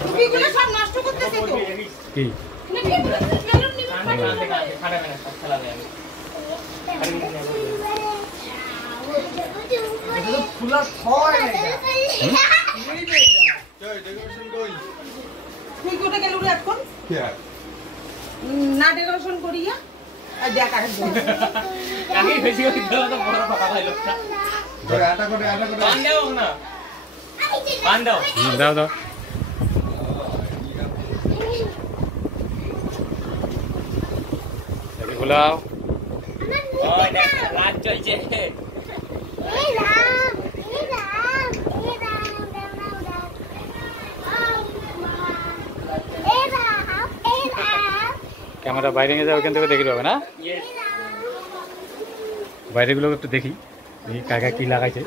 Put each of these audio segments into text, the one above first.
টুপিগুলো সব নষ্ট করতেছে তো কি তুই কোথায় গেল রে এখন না ডেকোরেশন করিয়া আর দেখ আর আগে বেশি করে দিলো তো বড় ফাঁকা হয় লোকটা ধরে আটা করে পান দাও না পান দাও দাও দাও দেখি খোলাও ওই দেখ রাত চলছে ক্যামেরা বাইরে নিয়ে যাও ওখান থেকে দেখি পাবে না বাইরেগুলো একটু দেখি দেখি কাকা কি লাগাইছে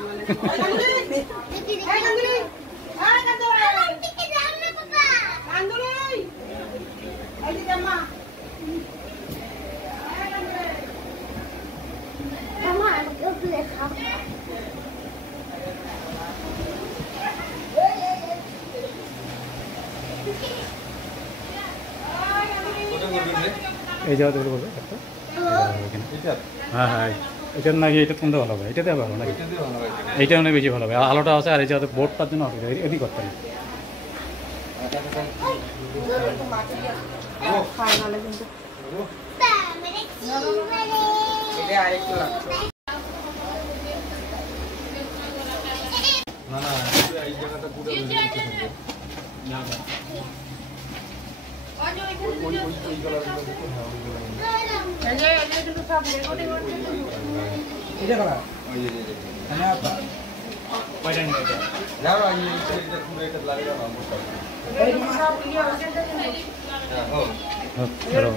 এই যাওয়া দেখলে বলবে একটা হ্যাঁ হ্যাঁ এটার নাকি এটা কোনটা ভালো হবে এটাতে ভালো নাকি এইটা অনেক বেশি ভালো হবে আলোটা আছে আর এই যাতে বোর্ডটার জন্য অসুবিধা এদিকে করতে হবে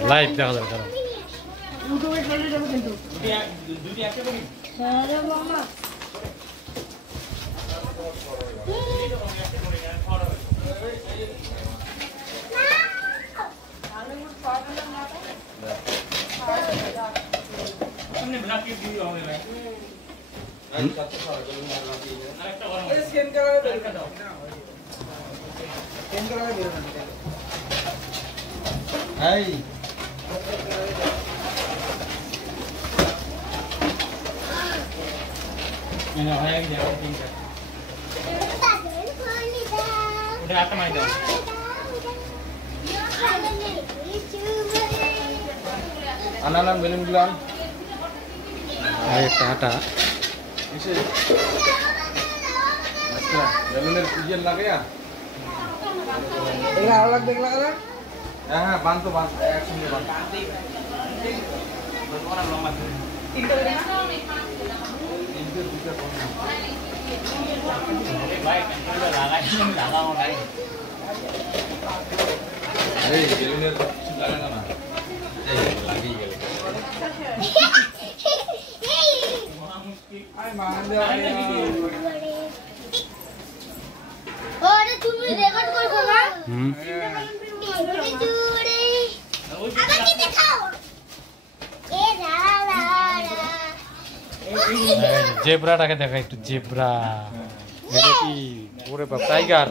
লাইভ দেখা যাবে কারণ ইউটিউবে চলে যাবে কিন্তু দুটি একটা করি আরে মামা हमने ब्लॉक की वीडियो हो गया আরেকটা গরম স্ক্যান করা হবে দাও স্ক্যান করা হবে এই না হয়ে গেছে ঠিক আছে ওটা আটা মাই দাও আনালাম বেলুন গুলাম আর একটা আটা এসে আচ্ছা বেলুনের ইয়ে লাগায়া এগুলা আলাদা দেখলা না হ্যাঁ হ্যাঁ বান তো বান একসঙ্গে বান লাগাও নাই এই বেলুনের লাগানো না এই লাগিয়ে গেল আরে মান দে ওরে তুমি রেকর্ড করছো না জুড়ে আবার কি দেখাও এ লা লা জেব্রাটাকে দেখা একটু জেব্রা এটা কি ওরে বাপ টাইগার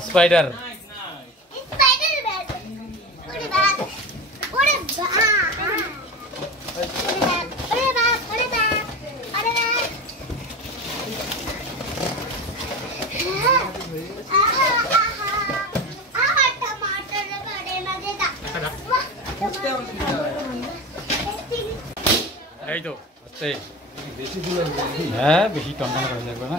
স্পাইডার স্পাইডার ব্যাট ওরে বাপ ওরে বাপ ওরে বাপ ওরে বাপ ওরে বাপ আহা টমাटर बड़े मजेदार এই তো আচ্ছা হ্যাঁ বেশি টনটন করা যাবে না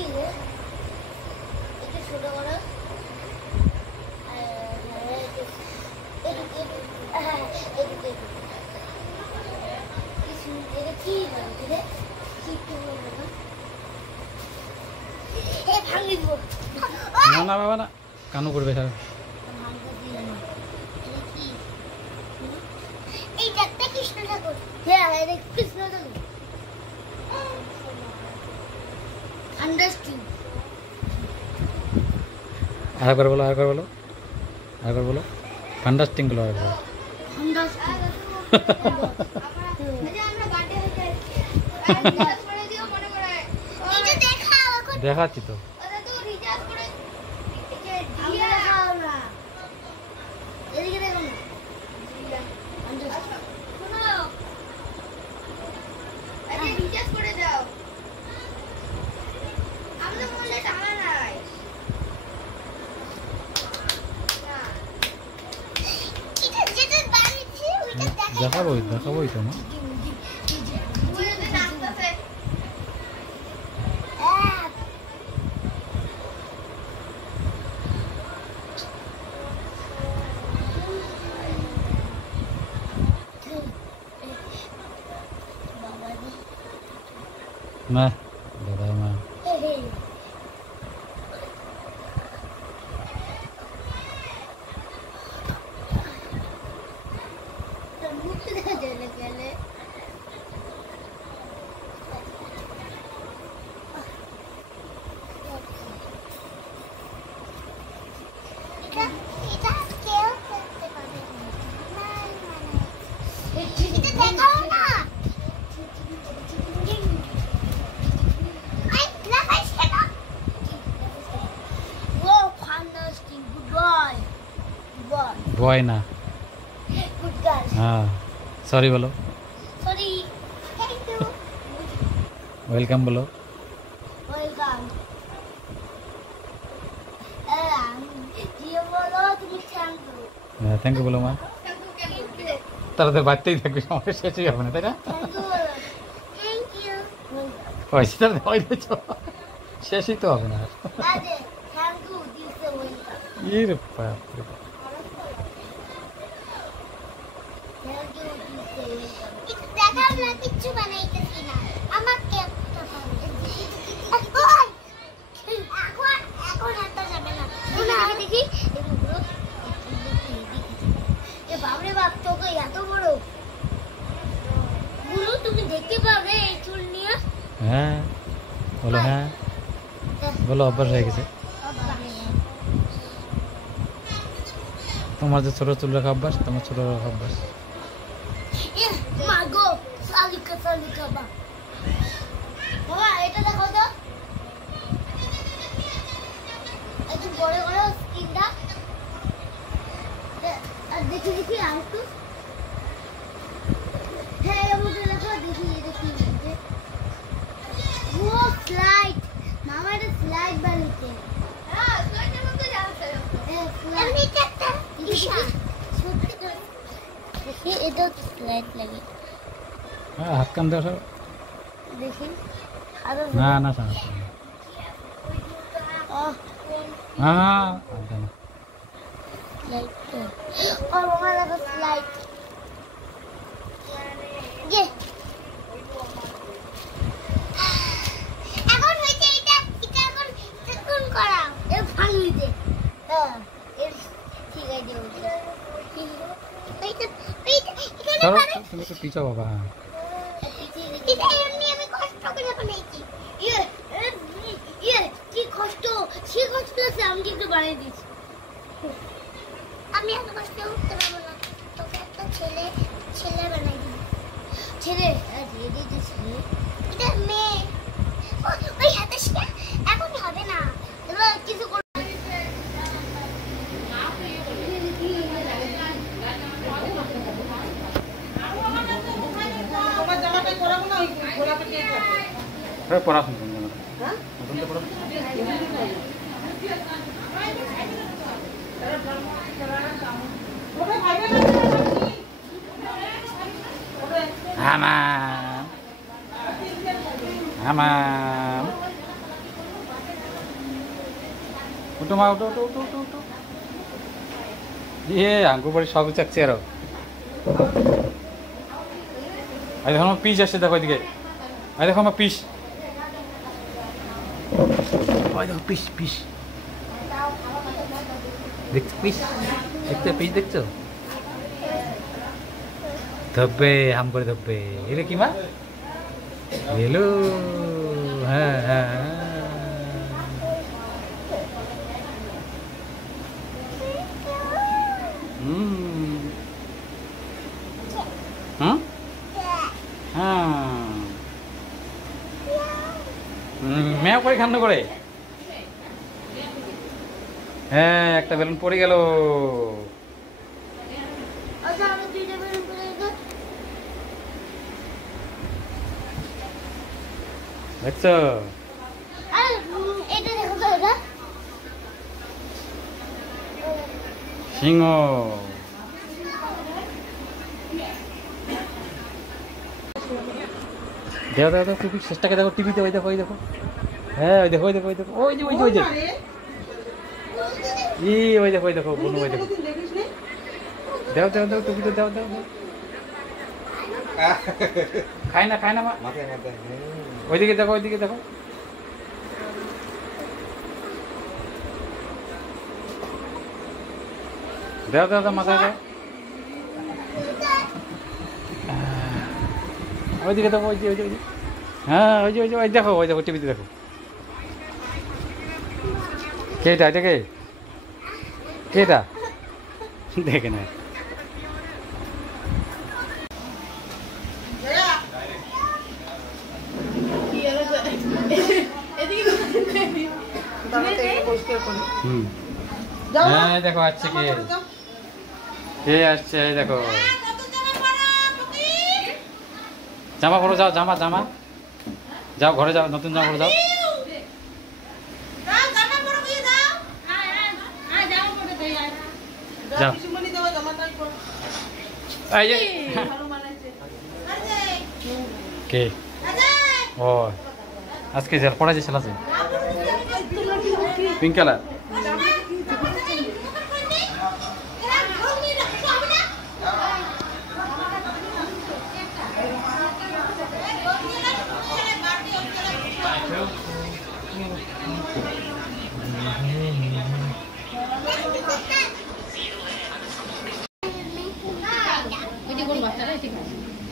ভাঙি দিব না না বাবা না কানু করবে স্যার এই দেখতে কৃষ্ণ ঠাকুর হ্যাঁ এটা কৃষ্ণ ঠাকুর আন্ডারস্টুড আরেকবার বলো আরেকবার বলো আরেকবার বলো ফান্ডাস্টিং বলো আরেকবার আন্ডারস্টুড আমরা বার্থডে হইতে রিচার্জ করে দিও মনে করে এটা দেখাও এখন দেখাচ্ছি তো ওটা তো রিচার্জ করে দিয়া দেখাও না এদিকে দেখো না আন্ডারস্টুড শোনো আরে রিচার্জ করে দাও আমাদের মনে টাকা নাই এটা যেটা বানিয়েছি ওইটা দেখাও দেখাবোই তো মা ওইটা নাচতেছে মা দাদা মা বয় না হ্যাঁ সরি বলো ওয়েলকাম বলো হ্যাঁ থ্যাংক ইউ বলো মা তারা তো বাড়তেই থাকবে সমস্যা শেষই হবে না তাই না পয়সা তারা শেষই তো হবে না ইয়ে বাপরে কিচ্ছু বানাইতেছি না আমাকে এখন হাঁটা যাবে না দেখি বাবরে বাপ তোকে এত বড় গুরু তুমি দেখতে পাবে এই চুল নিয়ে হ্যাঁ বলো হ্যাঁ বলো অভ্যাস হয়ে গেছে তোমার যে ছোট চুল রাখা অভ্যাস তোমার ছোট রাখা অভ্যাস মাগো সালিকা বা বাবা এটা দেখো তো একটু বড় বড় স্কিনটা আর দেখি আর একটু হ্যাঁ এমন দেখো দেখি ও স্লাইড মামা এটা স্লাইড বানিয়েছে হ্যাঁ স্লাইডের মধ্যে যাচ্ছে এমনি একটা দিশা সত্যি তো দেখি এটা স্লাইড লাগে হ্যাঁ হাত কান দেওয়া দেখি না না সমস্যা নেই হ্যাঁ লাইট और मामा लगा स्लाइड ये এখন হইছে এটা এখন করা এর ভাঙি দে হ্যাঁ এর ঠিক আছে এইটা তুমি তো পিছাও বাবা এটা এমনি আমি কষ্ট করে বানাইছি কি কষ্ট সে কষ্ট আছে আমি কিন্তু বানিয়ে দিয়েছি আমি এত কষ্ট করতে পারবো না তোকে একটা ছেলে বানাই দিই ছেলে এটা মেয়ে ওই হাতে এখন হবে না এবার কিছু তোমার জামাটা করাবো না ওই গোলাপের দিয়ে থাকবে পড়াশোনা হ্যাঁ ওটা খাইবে না হামাম হামাম উঠো মা উঠো উঠো উঠো উঠো উঠো ইয়ে আঙ্গু বাড়ি সব চাকছি আরো দেখো আমার পিস আসছে দেখো এদিকে দেখো আমার পিস ওই দেখো পিস পিস দেখছো পিস দেখছো পিস দেখছো ধব্বে হাম করে ধব্বে এলে কি মা এলো হ্যাঁ হ্যাঁ হ্যাঁ ম্যাও করে খান্ড করে হ্যাঁ একটা বেলুন পড়ে গেল আচ্ছা আমি দুইটা বেলুন পড়ে গেল দেখছো আরে এটা দেখো তো এটা সিংহ দেখো দেখো দেখো টুপি শেষটাকে দেখো টিভিতে ওই দেখো হ্যাঁ ওই দেখো ওই দেখো ওই দেখো ওই যে ওই যে ওই যে ই ওই দেখো বনু ওই দেখো দাও দাও দাও টুপিতে দাও দাও দাও খায় না মা মাথায় ওইদিকে দেখো ওইদিকে দেখো দাও দাও দাও মাথায় দাও ওইদিকে দেখো ওই যে হ্যাঁ ওই যে ওই দেখো টিভিতে দেখো কে এটা কে এটা দেখে না হ্যাঁ দেখো আসছে কে আসছে এই দেখো জামা পরো যাও জামা যাও ঘরে যাও নতুন জামা পরো যাও যাও এই যে কে ও আজকে যার পড়া যে আছে পিঙ্ক কালার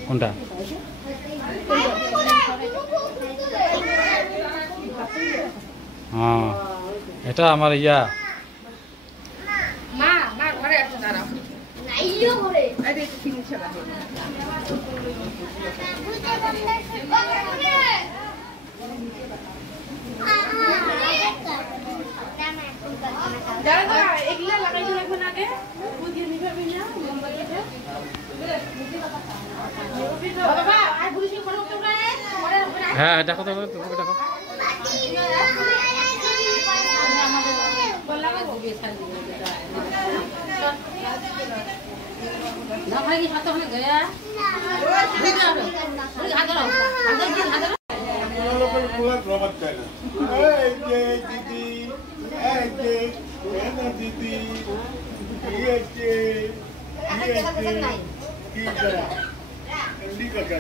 কোনটা হ্যাঁ এটা আমার ইয়া মা ঘরে আছে দাঁড়াও নাইও ঘরে আরে কিনে ছাড়া দাদা এগুলা লাগাইছো এখন আগে বুঝিয়ে নিবে না মোমবাতিটা বাবা আর পুলিশ কোন তোমরা হ্যাঁ দেখো দেখো দেখো না ভাই হাত হয়ে গয়া হাত ধরো লোকের পুরো প্রবাদ চায় না এই যে দিদি এই যে কেনা দিদি এই যে কি করা এন্ডি কাটা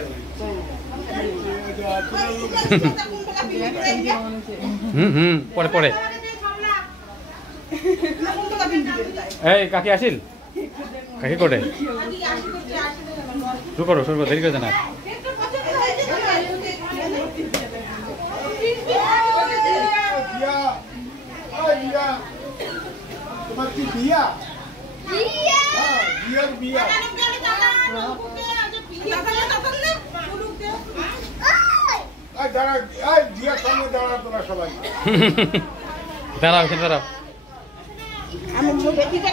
পরে পরে এই কাকি আসিল কাকি করে শুরু করো দেরি করে না তোমার কি বিয়া বিয়ার বিয়া দাঁড়া বিয়ার সামনে দাঁড়া তোরা সবাই দাঁড়াও এখানে দাঁড়াও আমি বেটিকে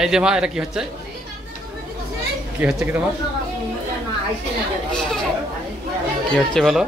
এই যে মা এটা কি হচ্ছে কি হচ্ছে কি তোমার কি হচ্ছে বলো